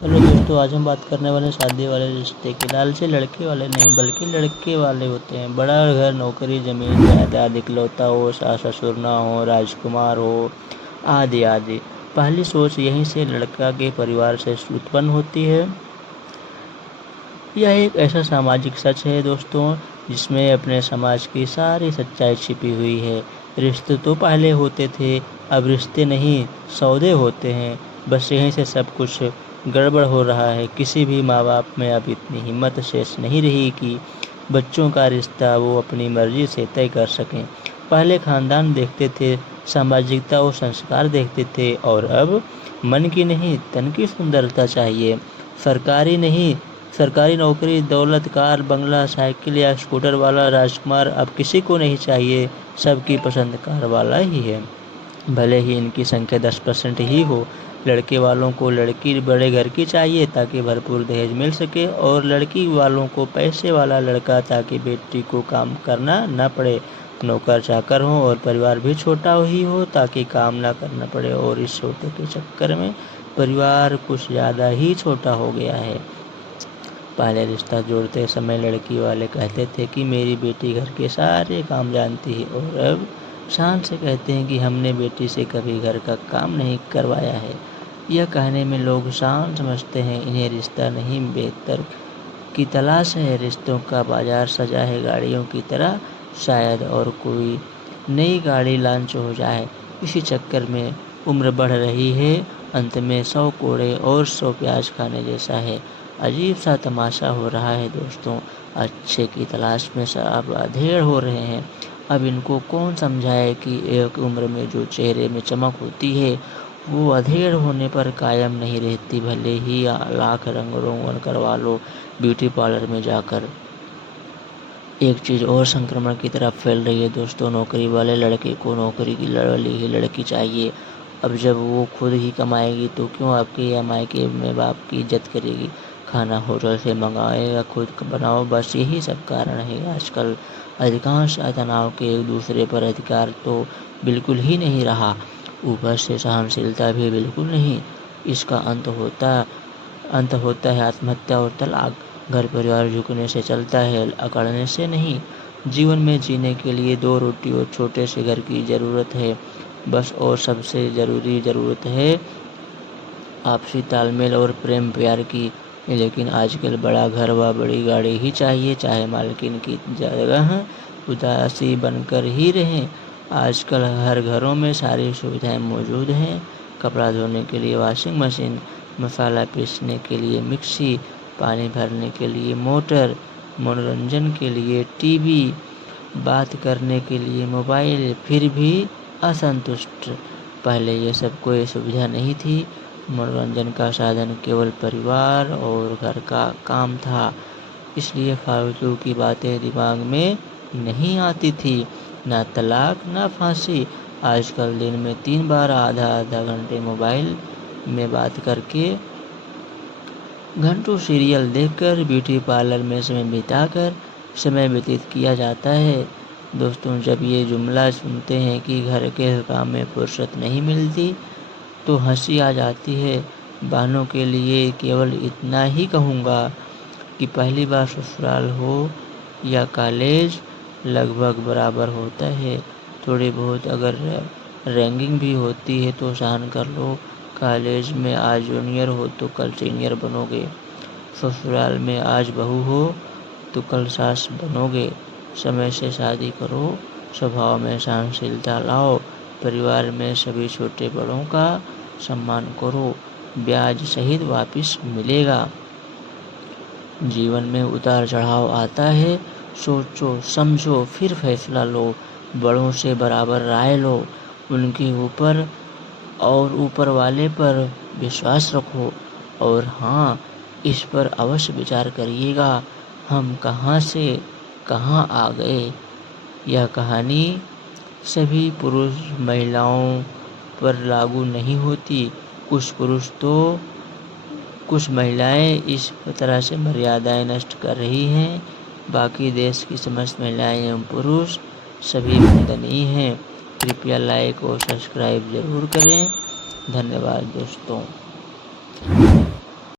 Hello दोस्तों, आज हम बात करने वाले हैं शादी वाले रिश्ते की। लालची लड़के वाले नहीं बल्कि लड़के वाले होते हैं। बड़ा घर, नौकरी, जमीन जायदाद, इकलौता हो, सास ससुर ना हो, राजकुमार हो, आदि आदि। पहली सोच यहीं से लड़का के परिवार से उत्पन्न होती है। यह एक ऐसा सामाजिक सच है दोस्तों, जिसमें अपने समाज की सारी सच्चाई छिपी हुई है। रिश्ते तो पहले होते थे, अब रिश्ते नहीं सौदे होते हैं। बस यहीं से सब कुछ गड़बड़ हो रहा है। किसी भी माँ बाप में अब इतनी हिम्मत शेष नहीं रही कि बच्चों का रिश्ता वो अपनी मर्जी से तय कर सकें। पहले खानदान देखते थे, सामाजिकता और संस्कार देखते थे, और अब मन की नहीं तन की सुंदरता चाहिए। सरकारी नहीं, सरकारी नौकरी, दौलत, कार, बंगला, साइकिल या स्कूटर वाला राजकुमार अब किसी को नहीं चाहिए। सबकी पसंद कार वाला ही है, भले ही इनकी संख्या 10% ही हो। लड़के वालों को लड़की बड़े घर की चाहिए ताकि भरपूर दहेज मिल सके, और लड़की वालों को पैसे वाला लड़का ताकि बेटी को काम करना न पड़े, नौकर चाकर हो और परिवार भी छोटा ही हो ताकि काम ना करना पड़े। और इस छोटे के चक्कर में परिवार कुछ ज़्यादा ही छोटा हो गया है। पहले रिश्ता जोड़ते समय लड़की वाले कहते थे कि मेरी बेटी घर के सारे काम जानती है, और अब शान से कहते हैं कि हमने बेटी से कभी घर का काम नहीं करवाया है। यह कहने में लोग शान समझते हैं, इन्हें रिश्ता नहीं बेहतर की तलाश है। रिश्तों का बाजार सजा है गाड़ियों की तरह, शायद और कोई नई गाड़ी लॉन्च हो जाए। इसी चक्कर में उम्र बढ़ रही है। अंत में 100 कोड़े और 100 प्याज खाने जैसा है। अजीब सा तमाशा हो रहा है दोस्तों। अच्छे की तलाश में सब अधेड़ हो रहे हैं। अब इनको कौन समझाए कि एक उम्र में जो चेहरे में चमक होती है वो अधेड़ होने पर कायम नहीं रहती, भले ही लाख रंग रोगन करवा लो ब्यूटी पार्लर में जाकर। एक चीज़ और संक्रमण की तरफ फैल रही है दोस्तों। नौकरी वाले लड़के को नौकरी की वाली ही लड़की चाहिए। अब जब वो खुद ही कमाएगी तो क्यों आपके या मायके में बाप की इज्जत करेगी। खाना होटल से मंगाएगा, खुद बनाओ, बस यही सब कारण है। आजकल अधिकांश तनाव के एक दूसरे पर अधिकार तो बिल्कुल ही नहीं रहा, ऊपर से सहनशीलता भी बिल्कुल नहीं। इसका अंत होता है आत्महत्या और तलाक। घर परिवार झुकने से चलता है, अकड़ने से नहीं। जीवन में जीने के लिए 2 रोटी और छोटे से घर की ज़रूरत है बस, और सबसे ज़रूरी ज़रूरत है आपसी तालमेल और प्रेम प्यार की। लेकिन आजकल बड़ा घर व बड़ी गाड़ी ही चाहिए, चाहे मालकिन की जगह उदासी बनकर ही रहें। आजकल हर घरों में सारी सुविधाएं मौजूद हैं। कपड़ा धोने के लिए वॉशिंग मशीन, मसाला पीसने के लिए मिक्सी, पानी भरने के लिए मोटर, मनोरंजन के लिए टीवी, बात करने के लिए मोबाइल, फिर भी असंतुष्ट। पहले ये सब कोई सुविधा नहीं थी। मनोरंजन का साधन केवल परिवार और घर का काम था, इसलिए फालतू की बातें दिमाग में नहीं आती थी। ना तलाक ना फांसी। आजकल दिन में 3 बार आधा आधा घंटे मोबाइल में बात करके, घंटों सीरियल देखकर, ब्यूटी पार्लर में समय व्यतीत किया जाता है। दोस्तों, जब ये जुमला सुनते हैं कि घर के काम में फुर्सत नहीं मिलती तो हंसी आ जाती है। बहनों के लिए केवल इतना ही कहूँगा कि पहली बार ससुराल हो या कॉलेज लगभग बराबर होता है। थोड़ी बहुत अगर रैंगिंग भी होती है तो सहन कर लो। कॉलेज में आज जूनियर हो तो कल सीनियर बनोगे। ससुराल में आज बहू हो तो कल सास बनोगे। समय से शादी करो, स्वभाव में सहनशीलता लाओ, परिवार में सभी छोटे बड़ों का सम्मान करो, ब्याज सहित वापस मिलेगा। जीवन में उतार चढ़ाव आता है, सोचो समझो फिर फैसला लो। बड़ों से बराबर राय लो, उनके ऊपर वाले पर विश्वास रखो। और हाँ, इस पर अवश्य विचार करिएगा, हम कहाँ से कहाँ आ गए। यह कहानी सभी पुरुष महिलाओं पर लागू नहीं होती। कुछ महिलाएं इस तरह से मर्यादाएं नष्ट कर रही हैं, बाकी देश की समस्त महिलाएं एवं पुरुष सभी वंदनीय हैं। कृपया लाइक और सब्सक्राइब जरूर करें। धन्यवाद दोस्तों।